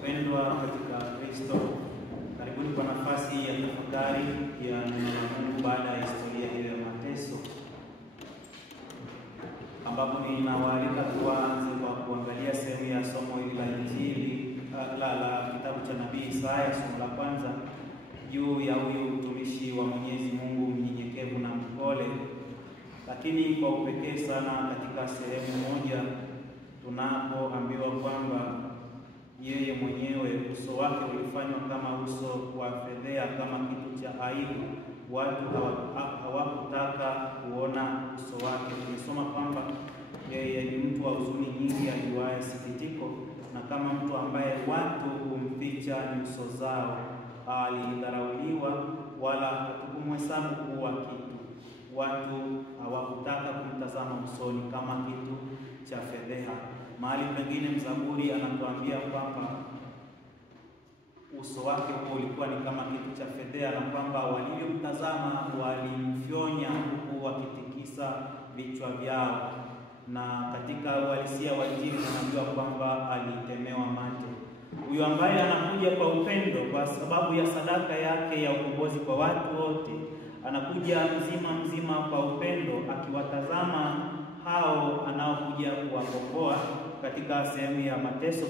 Wapendwa katika Kristo, karibuni kwa nafasi ya tafakari ya neno la Mungu baada ya historia hiyo ya mateso, ambapo ninawaalika tuanze kwa kuangalia sehemu ya somo hili la Injili la kitabu cha nabii Isaya, somo la kwanza, juu ya huyu mtumishi wa Mwenyezi Mungu mnyenyekevu na mpole. Lakini kwa upekee sana katika sehemu moja tunapoambiwa kwamba yeye mwenyewe uso wake ulifanywa kama uso wa fedhea, kama kitu cha aibu. Watu hawakutaka kuona uso wake. Tulisoma kwamba yeye ni mtu wa huzuni nyingi, ajuaye sikitiko, na kama mtu ambaye watu humficha nyuso zao. Alidharauliwa wala hakumhesabu kuwa kitu. Watu hawakutaka kumtazama usoni kama kitu cha fedheha. Mahali pengine mzaburi anatuambia kwamba uso wake huo ulikuwa ni kama kitu cha fedheha, na kwamba waliomtazama walimfyonya huku wakitikisa vichwa vyao. Na katika uhalisia wa Injili tunajua kwamba alitemewa mate. Huyo ambaye anakuja kwa upendo kwa sababu ya sadaka yake ya ukombozi kwa watu wote, anakuja mzima kwa upendo, akiwatazama hao anaokuja kuwakomboa. Katika sehemu ya mateso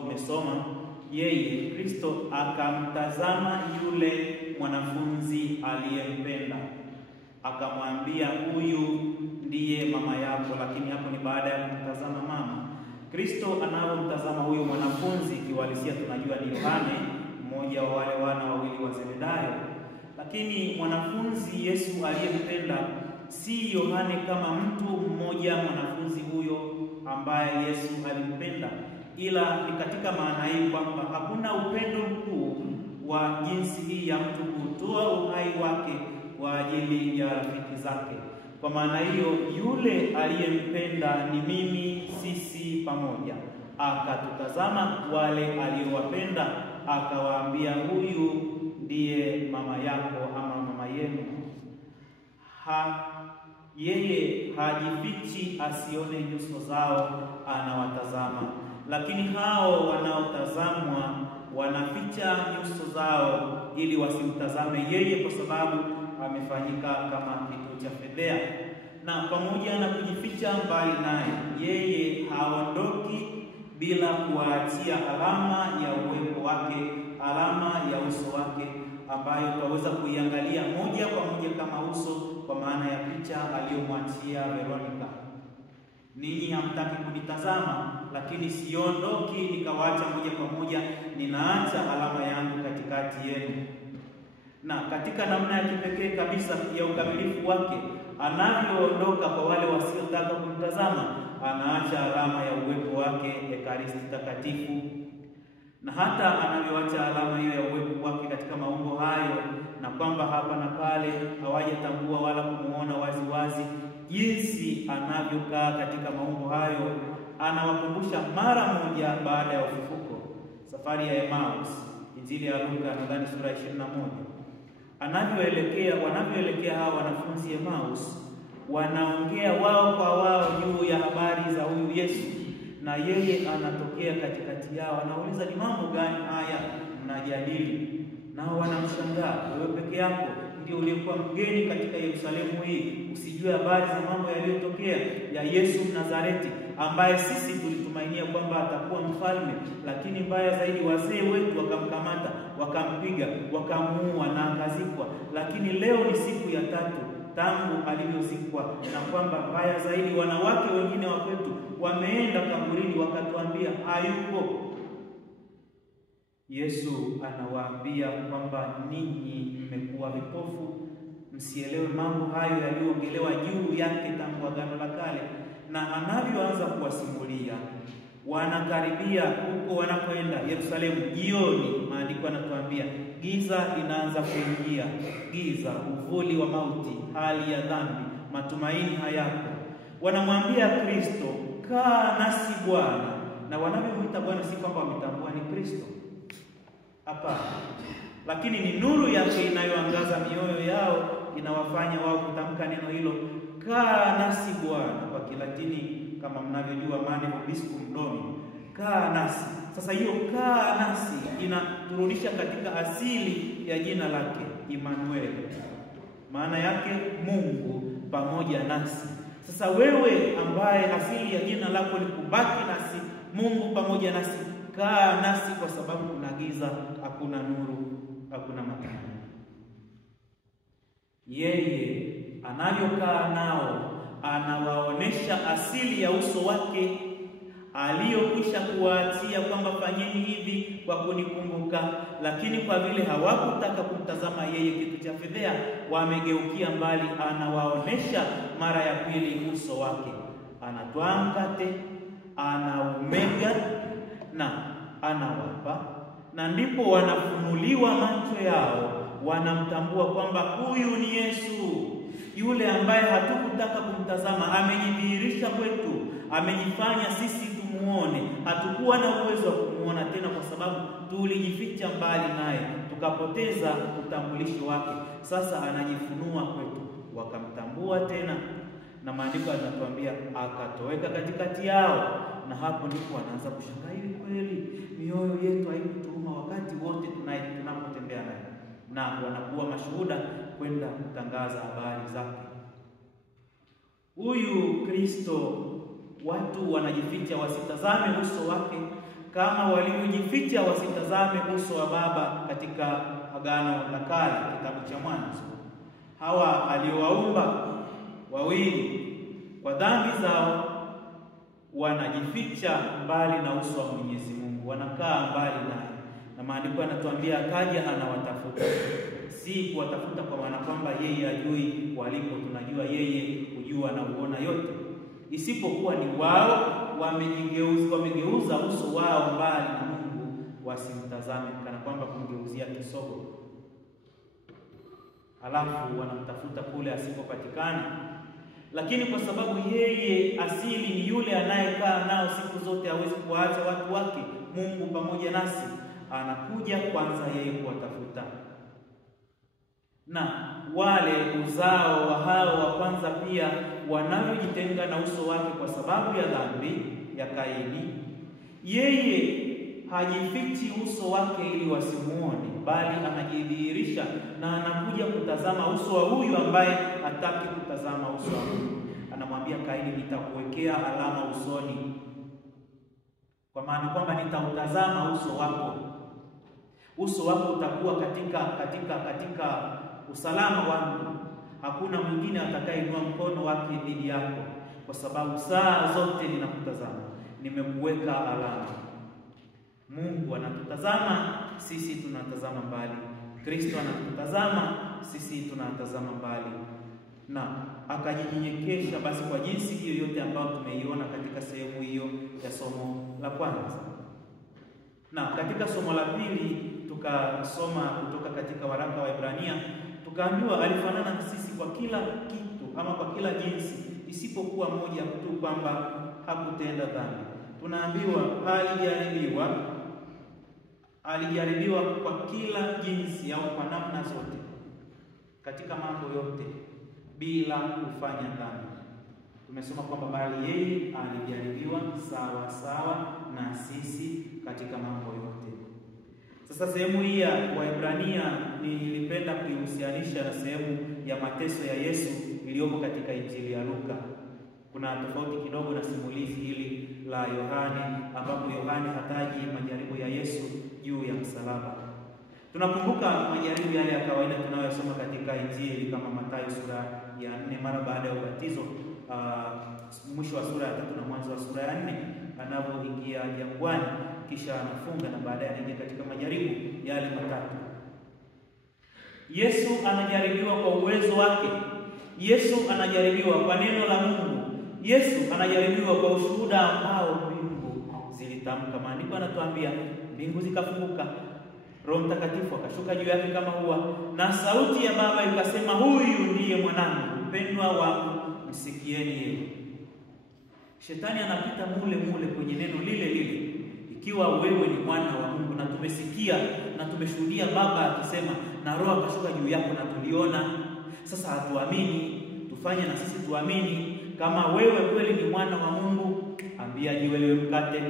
tumesoma yeye Kristo akamtazama yule mwanafunzi aliyempenda, akamwambia huyu ndiye mama yako. Lakini hapo ni baada ya kumtazama mama. Kristo anaomtazama huyu mwanafunzi, kiwalisia tunajua ni Yohane, mmoja wa wale wana wawili wa Zebedayo. Lakini mwanafunzi Yesu aliyempenda si Yohane kama mtu mmoja mwanafunzi huyo ambaye Yesu alimpenda, ila ni katika maana hii kwamba hakuna upendo mkuu wa jinsi hii ya mtu kutoa uhai wake kwa ajili ya rafiki zake. Kwa maana hiyo, yule aliyempenda ni mimi, sisi pamoja. Akatutazama wale aliyowapenda, akawaambia huyu ndiye mama yako ama mama yenu. Yeye hajifichi asione nyuso zao, anawatazama. Lakini hao wanaotazamwa wanaficha nyuso zao ili wasimtazame yeye, kwa sababu amefanyika kama kitu cha fedheha. Na pamoja na kujificha mbali naye, yeye haondoki bila kuachia alama ya uwepo wake, alama ya uso wake, ambayo tutaweza kuiangalia moja kwa moja kama uso, kwa maana ya picha aliyomwachia Veronica. Ninyi hamtaki kunitazama, lakini siondoki nikawaacha moja kwa moja, ninaacha alama yangu katikati yenu. Na katika namna ya kipekee kabisa ya ukamilifu wake, anavyoondoka kwa wale wasiotaka kumtazama, anaacha alama ya uwepo wake, Ekaristi Takatifu. Na hata anavyoacha alama hiyo ya uwepo wake katika maumbo hayo, na kwamba hapa na pale hawajatambua wala kumuona wazi jinsi anavyokaa katika maumbo hayo, anawakumbusha mara moja baada ya ufufuko. Safari ya Emmaus, Injili ya Luka nadhani sura ya 21, wanavyoelekea hawa wanafunzi Emmaus, wanaongea wao kwa wao juu ya habari za huyu Yesu, na yeye anatokea katikati yao. Anauliza, ni mambo gani haya mnajadili? Nao wanamshangaa, wewe peke yako ndio uliyekuwa mgeni katika Yerusalemu hii, usijue habari za mambo yaliyotokea ya Yesu Mnazareti, ambaye sisi tulitumainia kwamba atakuwa mfalme, lakini mbaya zaidi wazee wetu wakamkamata, wakampiga, wakamuua na akazikwa. Lakini leo ni siku ya 3 tangu alivyozikwa, na kwamba mbaya zaidi wanawake wengine wa kwetu wameenda kaburini wakatuambia hayupo. Yesu anawaambia kwamba ninyi mmekuwa vipofu, msielewe mambo hayo yaliyoongelewa juu yake tangu Agano la Kale. Na anavyoanza kuwasimulia, wanakaribia huko wanapoenda Yerusalemu jioni. Maandiko yanatuambia giza linaanza kuingia, giza, uvuli wa mauti, hali ya dhambi, matumaini hayapo. Wanamwambia Kristo, kaa nasi Bwana. Na wanavyomwita Bwana si kwamba wametambua ni Kristo, hapana, lakini ni nuru yake inayoangaza mioyo yao, inawafanya wao kutamka neno hilo, kaa nasi Bwana, kwa Kilatini kama mnavyojua mane vobiscum Domini, kaa nasi. Sasa hiyo kaa nasi inaturudisha katika asili ya jina lake Immanuel, maana yake Mungu pamoja nasi. Sasa wewe ambaye asili ya jina lako ni kubaki nasi, Mungu pamoja nasi, kaa nasi, kwa sababu kuna giza, hakuna nuru, hakuna matumaini. Yeye anavyokaa nao, anawaonesha asili ya uso wake aliyokwisha kuwaachia kwamba fanyeni hivi kwa kunikumbuka. Lakini kwa vile hawakutaka kumtazama yeye kitu cha fedhea, wamegeukia mbali. Anawaonesha mara ya pili uso wake, anatwaa mkate, anaumega na anawapa, na ndipo wanafunuliwa macho yao, wanamtambua kwamba huyu ni Yesu, yule ambaye hatukutaka kumtazama. Amejidhihirisha kwetu, amejifanya sisi tumuone. Hatukuwa na uwezo wa kumuona tena kwa sababu tulijificha mbali naye, tukapoteza utambulisho wake. Sasa anajifunua kwetu, wakamtambua tena, na maandiko yanatuambia akatoweka katikati yao. Na hapo ndipo wanaanza kushangaa, hivi kweli mioyo yetu haikutuuma wakati wote tunapotembea naye? Na wanakuwa mashuhuda kwenda kutangaza habari zake. Huyu Kristo, watu wanajificha wasitazame uso wake, kama walivyojificha wasitazame uso wa Baba katika Agano la Kale, kitabu cha Mwanzo. Hawa aliowaumba wawili kwa dhambi zao wanajificha mbali na uso wa Mwenyezi Mungu, wanakaa mbali naye. Na maandiko yanatuambia akaja anawatafuta. Si kuwatafuta kwa maana kwamba yeye ajui waliko, tunajua yeye hujua na uona yote, isipokuwa ni wao wamegeuza uso wao mbali na Mungu, wasimtazame, kana kwamba kumgeuzia kisogo. Alafu wanamtafuta kule asipopatikana. Lakini kwa sababu yeye asili ni yule anayekaa nao siku zote, hawezi kuacha watu wake, Mungu pamoja nasi, anakuja kwanza yeye kuwatafuta. Na wale uzao wa hao wa kwanza pia wanavyojitenga na uso wake kwa sababu ya dhambi ya Kaini, yeye hajifichi uso wake ili wasimuone, bali anajidhihirisha na anakuja kutazama uso wa huyu ambaye hataki kutazama uso wa Mungu. Anamwambia Kaini, nitakuwekea alama usoni, kwa maana kwamba nitautazama uso wako. Uso wako utakuwa katika usalama wangu. Hakuna mwingine atakayeinua mkono wake dhidi yako, kwa sababu saa zote ninakutazama, nimekuweka alama. Mungu anatutazama, sisi tunatazama mbali. Kristo anatutazama, sisi tunatazama mbali. Na akajinyenyekesha basi kwa jinsi hiyo yote ambayo tumeiona katika sehemu hiyo ya somo la kwanza. Na katika somo la pili tukasoma kutoka katika waraka wa Ibrania, tukaambiwa alifanana na sisi kwa kila kitu ama kwa kila jinsi, isipokuwa moja tu, kwamba hakutenda dhambi. Tunaambiwa alijaribiwa kwa kila jinsi au kwa namna zote, katika mambo yote, bila kufanya dhambi. Tumesoma kwamba bali yeye alijaribiwa sawa sawa na sisi katika mambo yote. Sasa sehemu hii ya Waebrania nilipenda kuihusianisha na sehemu ya mateso ya Yesu iliyopo katika Injili ya Luka. Kuna tofauti kidogo na simulizi hili la Yohane, ambapo Yohane hataji majaribu ya Yesu juu ya msalaba. Tunakumbuka majaribu yale ya kawaida tunayosoma katika Injili kama Mathayo sura ya 4 mara baada ya ubatizo, mwisho wa sura ya 3 na mwanzo wa sura ya 4, anapoingia jangwani kisha anafunga na baadaye anaingia katika majaribu yale matatu. Yesu anajaribiwa kwa uwezo wake. Yesu anajaribiwa kwa neno la Mungu. Yesu anajaribiwa kwa ushuhuda ambao mbingu zilitamka. Maandiko yanatuambia mbingu zikafunguka, Roho Mtakatifu akashuka juu yake kama hua, na sauti ya Baba ikasema, huyu ndiye mwanangu mpendwa wangu, msikieni yeye. Shetani anapita mule kwenye neno lile, ikiwa wewe ni mwana wa Mungu, na tumesikia na tumeshuhudia Baba akisema na Roho akashuka juu yako na tuliona. Sasa hatuamini, tufanye na sisi tuamini. Kama wewe kweli ni mwana wa Mungu, ambia jiwe liwe mkate.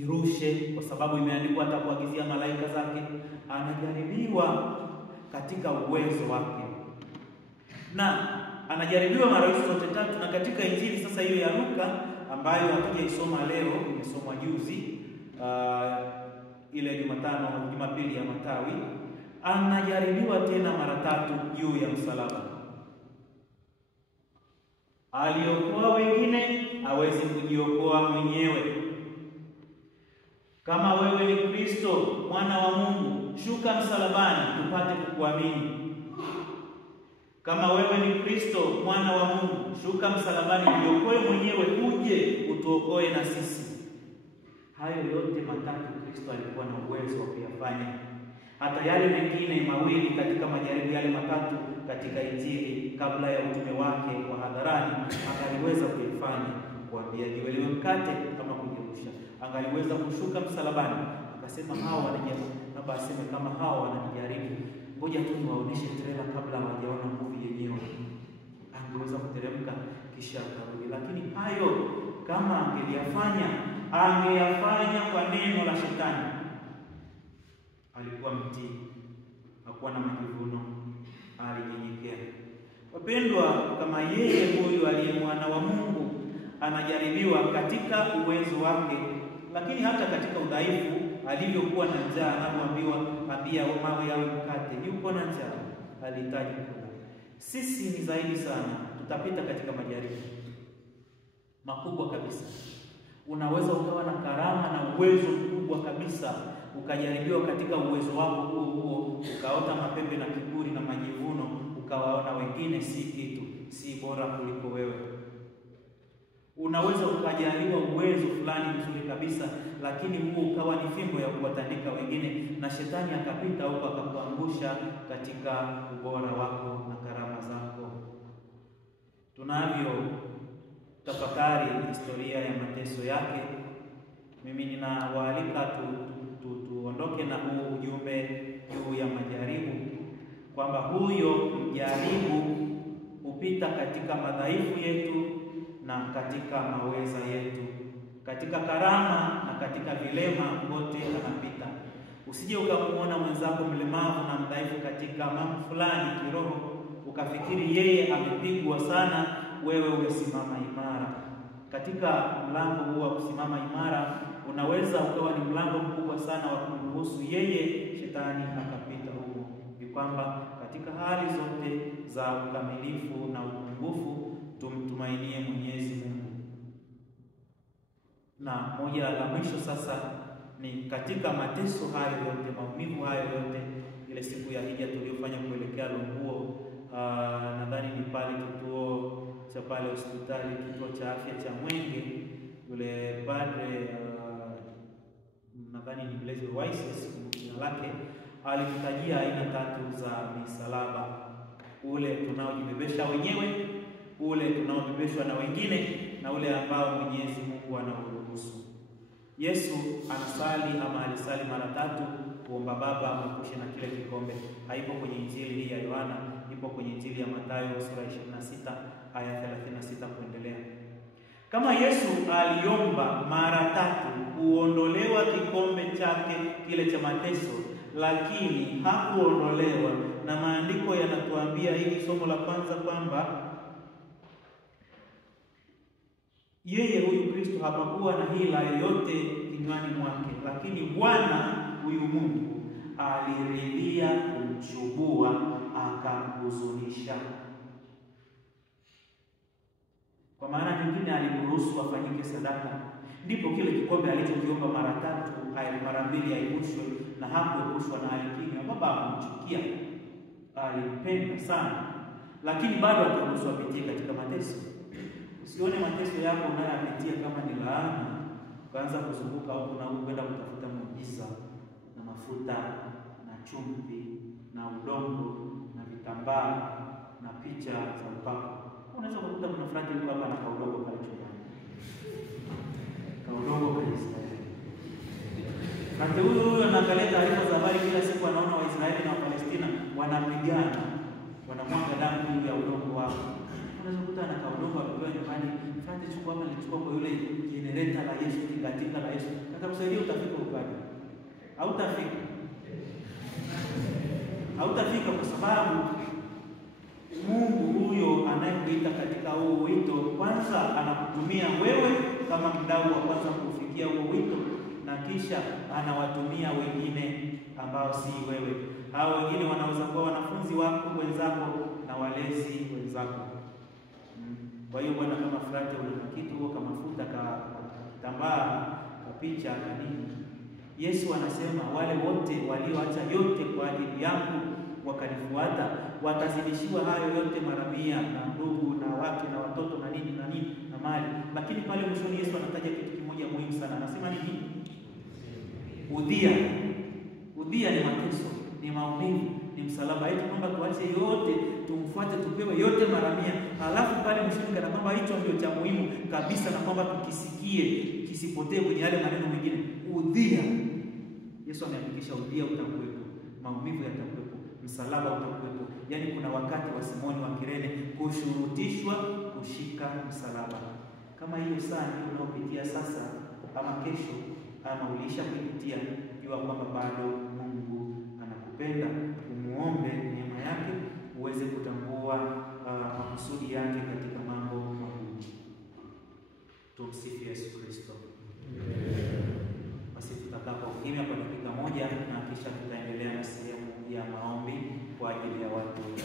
irushe, kwa sababu imeandikwa atakuagizia malaika zake. Anajaribiwa katika uwezo wake, na anajaribiwa mara hizo zote tatu. Na katika Injili sasa hiyo ya Luka ambayo hatujaisoma leo, imesomwa juzi, ile Jumapili ya Matawi, anajaribiwa tena mara tatu juu ya msalaba. Aliokoa wengine, hawezi kujiokoa mwenyewe. Kama wewe ni Kristo mwana wa Mungu, shuka msalabani tupate kukuamini. Kama wewe ni Kristo mwana wa Mungu, shuka msalabani, jiokoe mwenyewe, uje utuokoe na sisi. Hayo yote matatu Kristo alikuwa na uwezo wa kuyafanya. Hata yale mengine mawili katika majaribu yale matatu katika Injili kabla ya utume wake wa hadharani, angaliweza kuyafanya, kuambia jiwe liwe mkate kama kujirusha. Angaliweza kushuka msalabani, akasema hao wanajaribu, na basi kama hao wanajaribu, ngoja tu niwaoneshe trailer kabla hawajaona movie yenyewe. Angeweza kuteremka kisha akarudi. Lakini hayo kama angeyafanya kwa neno la Shetani. Alikuwa mtii, hakuwa na majivuno, alinyenyekea. Wapendwa, kama yeye huyu aliye mwana wa Mungu anajaribiwa katika uwezo wake, lakini hata katika udhaifu, alivyokuwa na njaa, anapoambiwa ambia mawe yawe mkate, yuko na njaa, alihitaji kula. Sisi ni zaidi sana, tutapita katika majaribu makubwa kabisa. Unaweza ukawa na karama na uwezo mkubwa kabisa, ukajaribiwa katika uwezo wako huo, ukaota mapembe na kiburi na majivuno, ukawaona wengine si kitu, si bora kuliko wewe. Unaweza ukajaliwa uwezo fulani mzuri kabisa, lakini huo ukawa ni fimbo ya kuwatandika wengine, na Shetani akapita huko akakuangusha katika ubora wako na karama zako. Tunavyo tafakari historia ya mateso yake, mimi ninawaalika tuondoke na huu ujumbe juu ya majaribu, kwamba huyo mjaribu hupita katika madhaifu yetu na katika maweza yetu, katika karama na katika vilema, wote anapita. Usije ukamuona mwenzako mlemavu na mdhaifu katika mambo fulani kiroho, ukafikiri yeye amepigwa sana, wewe umesimama imara. Katika mlango huu wa kusimama imara, unaweza ukawa ni mlango mkubwa sana wa kuruhusu yeye Shetani akapita huko. Ni kwamba katika hali zote za ukamilifu na upungufu, tumtumainie Mwenyezi Mungu. Na moja la mwisho sasa ni katika mateso hayo yote, maumivu hayo yote, ile siku ya hija tuliyofanya kuelekea Longuo, nadhani ni pale kituo cha pale hospitali, kituo cha afya cha Mwenge, yule padre nadhani ni Blaise Waises jina lake, alitutajia aina tatu za misalaba: ule tunaojibebesha wenyewe, ule tunaobebeshwa na wengine, na ule ambao Mwenyezi Mungu anauruhusu. Yesu alisali mara tatu kuomba Baba amepushe na kile kikombe. Haipo kwenye Injili hii ya Yohana, ipo kwenye Injili ya Mathayo sura 26 aya 36 kuendelea. Kama Yesu aliomba mara tatu kuondolewa kikombe chake kile cha mateso, lakini hakuondolewa, na maandiko yanatuambia hili somo la kwanza kwamba yeye huyu Kristo hapakuwa na hila yoyote kinywani mwake, lakini Bwana huyu Mungu aliridhia kumchubua, akamhuzunisha. Kwa maana nyingine, alimruhusu afanyike sadaka. Ndipo kile kikombe alichokiomba mara tatu, mara mbili aibushwe, na hakuepushwa na alikinywa. Baba akamchukia, alimpenda sana, lakini bado akaruhusu apitie katika mateso. Usione mateso yako unayopitia kama ni laana, ukaanza kuzunguka huko na huko kwenda kutafuta muujiza na mafuta na chumvi na udongo na vitambaa na picha za upako. Unaweza kukuta kuna fulani yuko hapa na kaudongo pale chumbani. Kaudongo kwa Israeli. Na huyo anaangalia taarifa za habari kila siku, anaona Waisraeli na Wapalestina wanapigana, wanamwaga damu juu ya udongo wao. unaweza kukuta na kaudongo amepewa nyumbani, frate chukua hapa, nilichukua kwa yule generator la Yesu, katika la Yesu. Atakusaidia, utafika upande. Hautafika. Hautafika kwa sababu Mungu huyo anayekuita katika huo wito, kwanza anakutumia wewe kama mdau wa kwanza kufikia huo wito, na kisha anawatumia wengine ambao si wewe. Hao wengine wanaweza kuwa wanafunzi wako wenzako na walezi wenzako. Kwa hiyo bwana, kama frate una kitu kama mafuta kitambaa, picha na nini, Yesu anasema wale wote walioacha yote kwa ajili yangu wakanifuata watazidishiwa hayo yote mara 100, na ndugu na wake na watoto na nini na mali. Lakini pale mwishoni Yesu anataja kitu kimoja muhimu sana. Anasema nini? Udhia ni mateso, ni maumivu, ni msalaba. Eti kwamba tuache yote tumfuate, tupewe yote mara 100. Halafu pale mwishoni kana kwamba hicho ndio cha muhimu kabisa, na kwamba tukisikie kisipotee kwenye yale maneno mengine. Udhia, Yesu amehakikisha udhia utakuwepo, maumivu yatakuwepo, msalaba utakuwepo. Yaani kuna wakati wa Simoni wa Kirene kushurutishwa kushika msalaba. Kama hiyo saa ndio unaopitia sasa ama kesho ama ulisha kuipitia, jua kwamba bado Mungu anakupenda. Umuombe neema yake uweze kutambua makusudi yake katika mambo magumu. Tumsifu Yesu Kristo. Basi tutakaa kwa ukimya kwa dakika moja na kisha tutaendelea na sehemu ya maombi kwa ajili ya watu wote.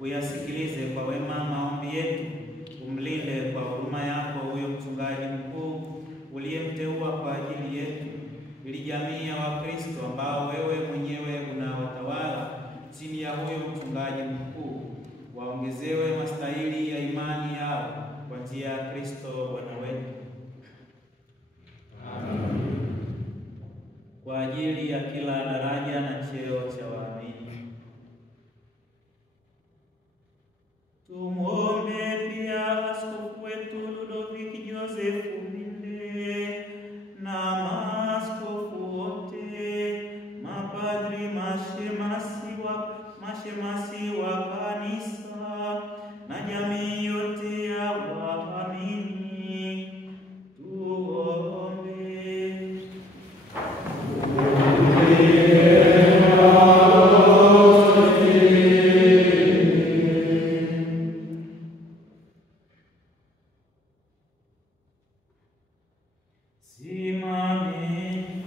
Uyasikilize kwa wema maombi yetu, umlinde jamii ya Wakristo ambao wewe mwenyewe unawatawala chini ya huyo mchungaji mkuu, waongezewe mastahili ya imani yao kwa njia ya Kristo Bwana wetu. Amen. Kwa ajili ya kila daraja na cheo cha waamini, tumuombe pia askofu wetu Ludovick Joseph Mbinde na maaskofu wote, mapadri, mashemasi wa kanisa na jamii yote ya waamini. Tuombe. Simameni.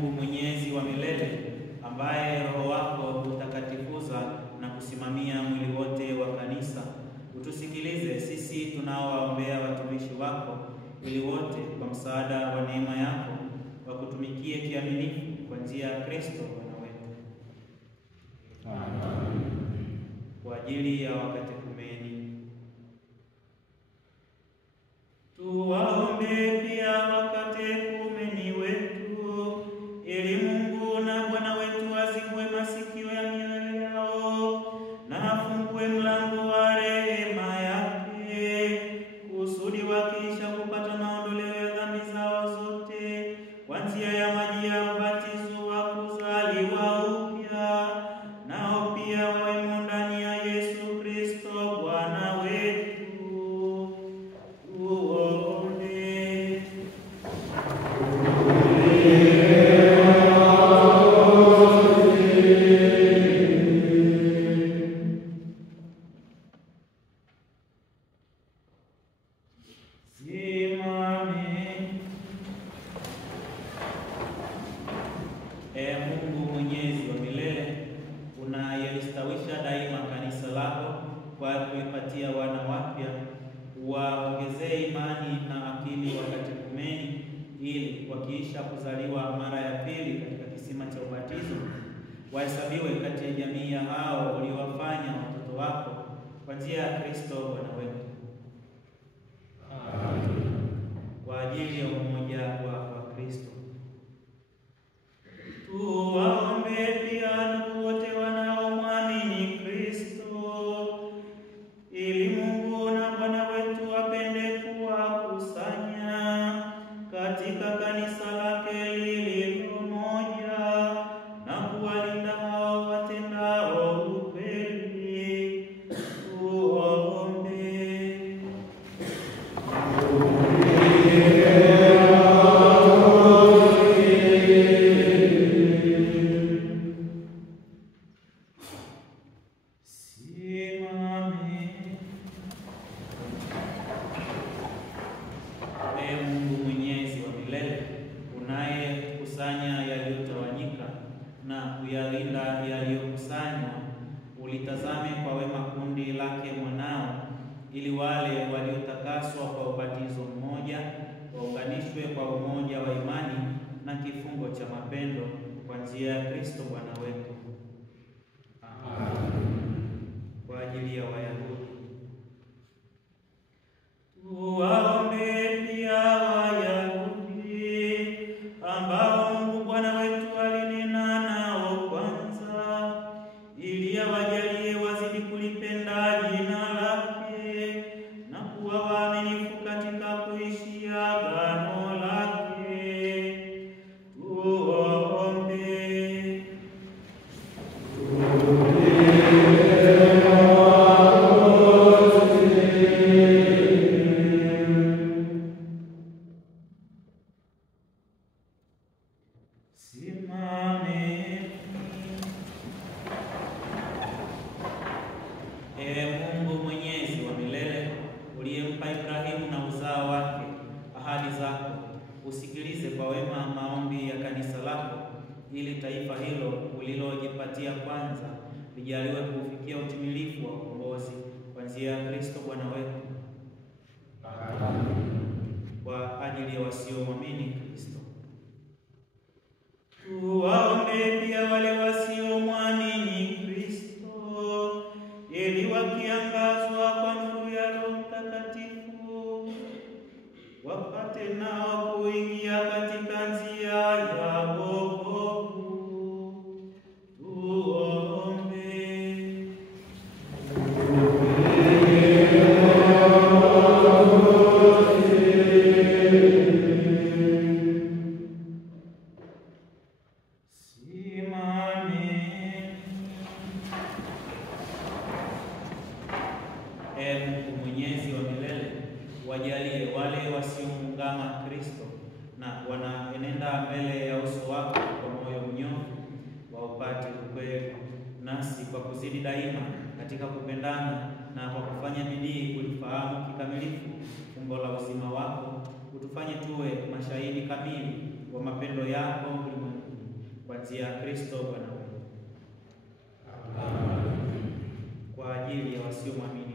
Mungu Mwenyezi wa milele, ambaye Roho wako utakatifuza na kusimamia mwili wote wa kanisa, utusikilize sisi tunaowaombea watumishi wako, ili wote kwa msaada wa neema yako wakutumikie kiaminifu kwa njia ya Kristo Bwana wetu. Amen. Kwa ajili ya wakatekumeni, tuwaombe pia wakatekumeni wetu, ili Mungu na Bwana wetu azigue masikio ya mioyo yao na afungue mlango wa rehema yake, kusudi wakiisha kupata maondoleo ya dhambi zao zote kwa njia ya maji ya ubatizo wa kuzaliwa upya, nao pia wawemo ndani ya Yesu Kristo Bwana wetu. Tuombe. Simameni. Mungu Mwenyezi wa milele, unayelistawisha daima kanisa lako kwa kuipatia wana wapya, waongezee imani na akili wakatekumeni, ili wakiisha kuzaliwa mara ya pili katika kisima cha ubatizo, wahesabiwe kati ya jamii ya hao uliowafanya watoto wako kwa njia ya Kristo Bwana wetu. Amen. Kwa ajili ya umoja wa Kristo, tuwaombe pia ndugu wote wanaomwamini Kristo, ili Mungu na Bwana wetu wapende kuwakusanya katika kanisa lake lililo moja na kuwalinda hao watendao ukweli. Tuombe. Mungu Mwenyezi wa milele, unayekusanya yaliyotawanyika na kuyalinda yaliyokusanywa, ulitazame kwa wema kundi lake mwanao, ili wale waliotakaswa kwa ubatizo mmoja waunganishwe kwa umoja wa imani na kifungo cha mapendo kwa njia ya Kristo Bwana wetu. Amen. Kwa ajili ya Wayahudi, tuwaombe pia Wayahudi ambao Mungu Bwana wetu alinena nao kwanza, ili awajalie wazidi kulipenda jina lake na kuwa waaminifu katika kuishi agano lake. Tuombe. Simameni. Mungu Mwenyezi wa milele, uliyempa Ibrahimu na uzao wake ahadi zako, usikilize kwa wema maombi ya kanisa lako, ili taifa hilo ulilojipatia kwanza lijaliwe kufikia utimilifu wa ukombozi kwa njia ya Kristo Bwana wetu. Amen. ajili ya wasiomwamini Kristo. Tuwaombe pia wale wasiomwamini Kristo, ili wakiangazwa kwa nuru ya Roho Mtakatifu wapate nao kuingia katika njia ya wokovu. Tuombe. Mungu Mwenyezi wa milele, wajalie wale wasiomuungama Kristo na wanaenenda mbele ya uso wako kwa moyo mnyofu waupate ukweli, nasi kwa kuzidi daima katika kupendana na kwa kufanya bidii kulifahamu kikamilifu fumbo la uzima wako, utufanye tuwe mashahidi kamili wa mapendo yako ulimwenguni kwa njia ya Kristo Bwana wetu. Amen. Kwa ajili ya wasiomwamini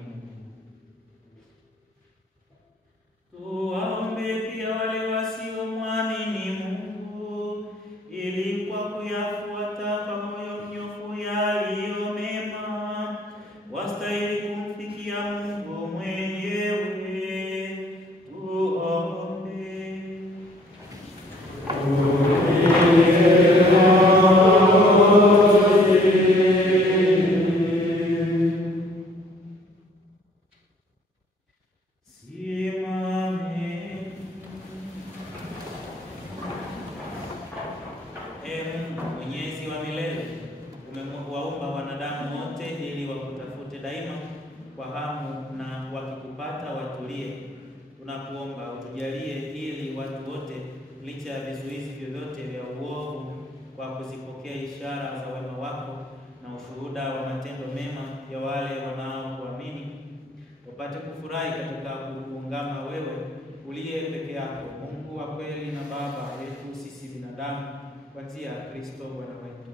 tuwaombe pia wale wasiomwamini Mungu, ili kwa kuyafuata kwa moyo mnyofu yaliyo mema wastahili kumfikia Mungu mwenyewe. Tuombe. Mwenyezi wa milele, umewaumba wanadamu wote ili wakutafute daima kwa hamu, na wakikupata watulie. Tunakuomba utujalie ili watu wote, licha ya vizuizi vyovyote vya uovu, kwa kuzipokea ishara za wema wako na ushuhuda wa matendo mema ya wale wanaokuamini, wapate kufurahi katika kuungama wewe uliye peke yako, Mungu wa kweli na Baba yetu sisi binadamu, kwa njia ya Kristo Bwana wetu.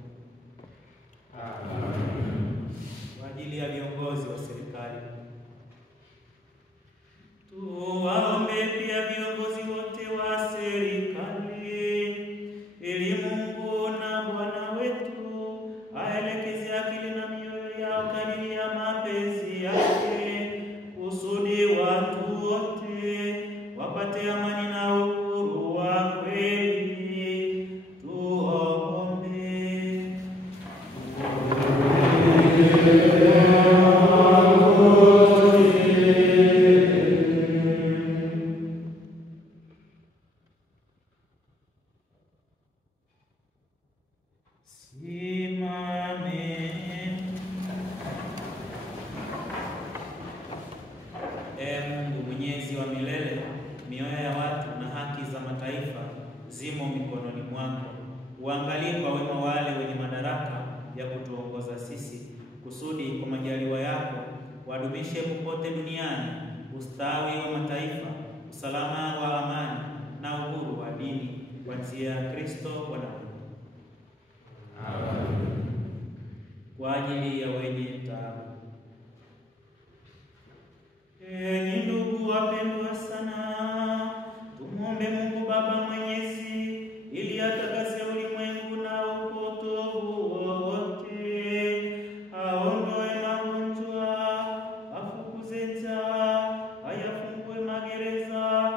Amen. Kwa ajili ya viongozi wa serikali, tuwaombe pia viongozi wote wa serikali, ili Mungu na Bwana wetu aelekeze akili na mioyo yao kadiri ya mapenzi yake, kusudi watu wote wapate amani na uhuru wa kweli. Mungu Mwenyezi wa milele, mioyo ya watu na haki za mataifa zimo mikononi mwako. Uangalie kwa wema wale wenye madaraka ya kutuongoza sisi, kusudi kwa majaliwa yako wadumishe popote duniani ustawi wa mataifa, usalama wa amani na uhuru wa dini, kwa njia ya Kristo Bwana wetu. Amen. Kwa ajili ya wenye taabu, enyi ndugu wapendwa sana, tumwombe Mungu Baba Mwenyezi ili atakase ulimwengu na upotovu wowote, aondoe magonjwa, afukuze njaa, ayafungue magereza,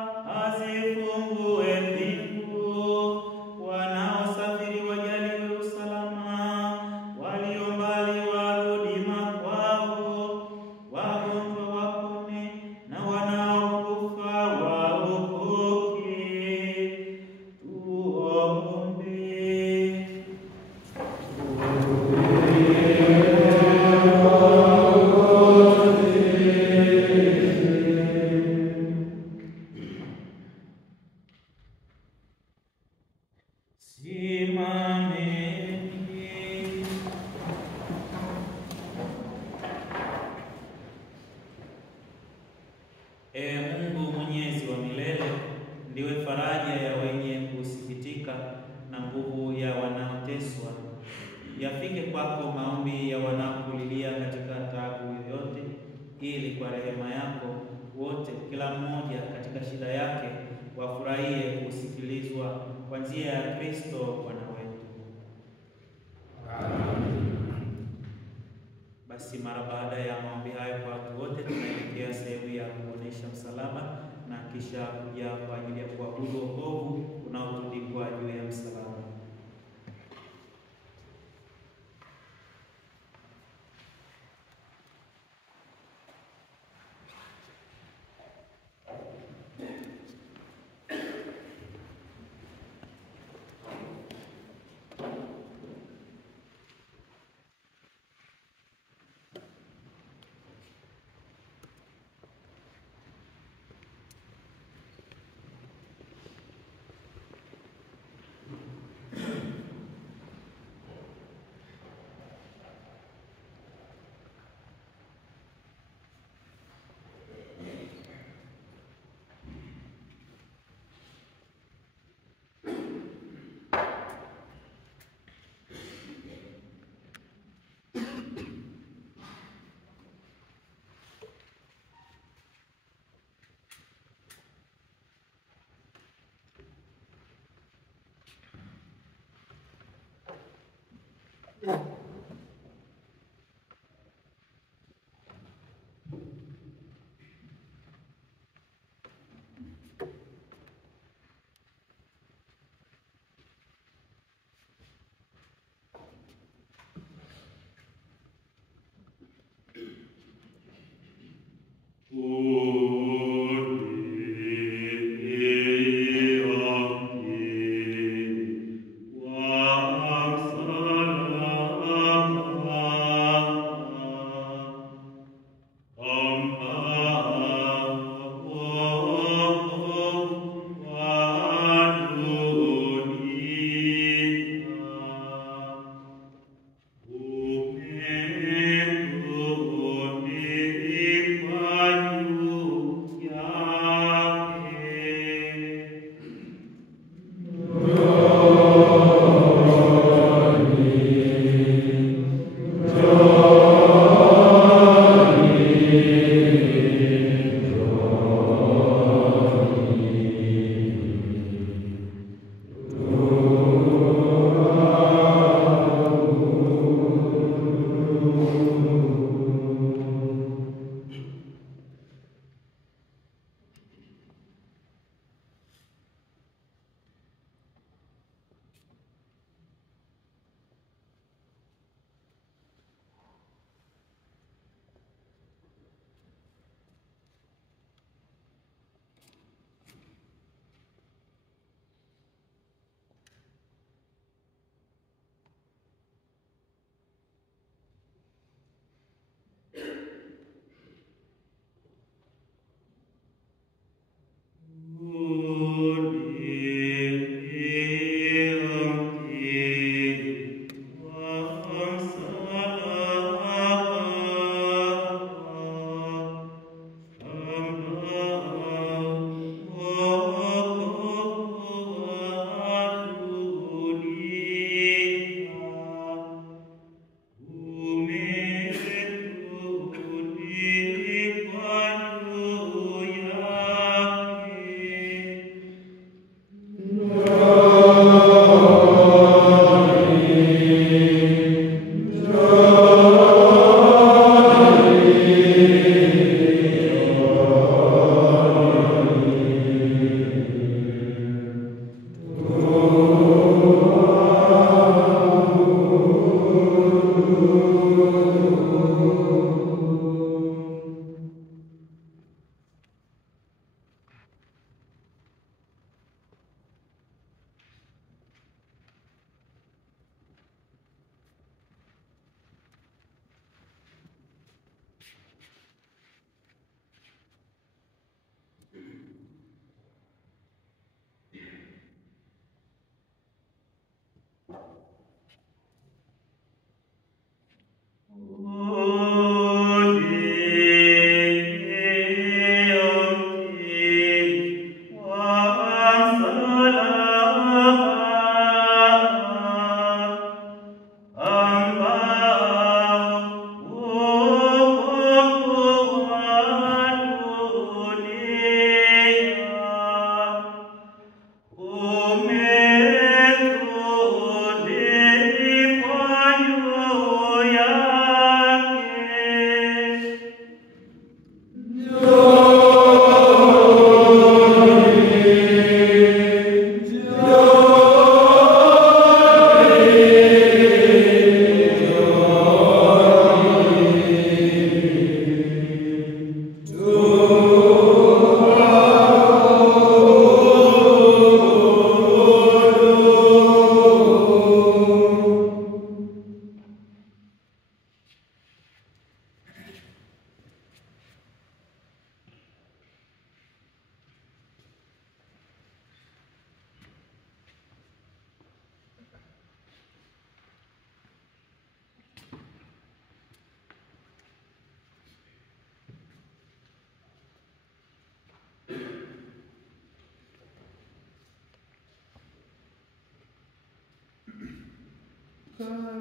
azifungue mbingu, wanaosafiri wajaliwe usalama, walio mbali warudi makwao, wagonjwa wapone na wanaokufa waokoke. Tuombe. Simameni. Mungu Mwenyezi wa milele, ndiwe faraja ya wenye kusikitika na nguvu ya wanaoteswa. Yafike kwako maombi ya wanaokulilia katika taabu yoyote, ili kwa rehema yako wote, kila mmoja katika shida yake, wafurahie kusikilizwa kwa njia ya Kristo Bwana wetu. Amen. Basi mara baada ya maombi hayo kwa watu wote, tunaelekea sehemu ya kuonesha msalaba na kisha kuja kwa ajili ya kuabudu wokovu unaotundikwa juu ya msalaba. Wa Amen.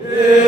Amen.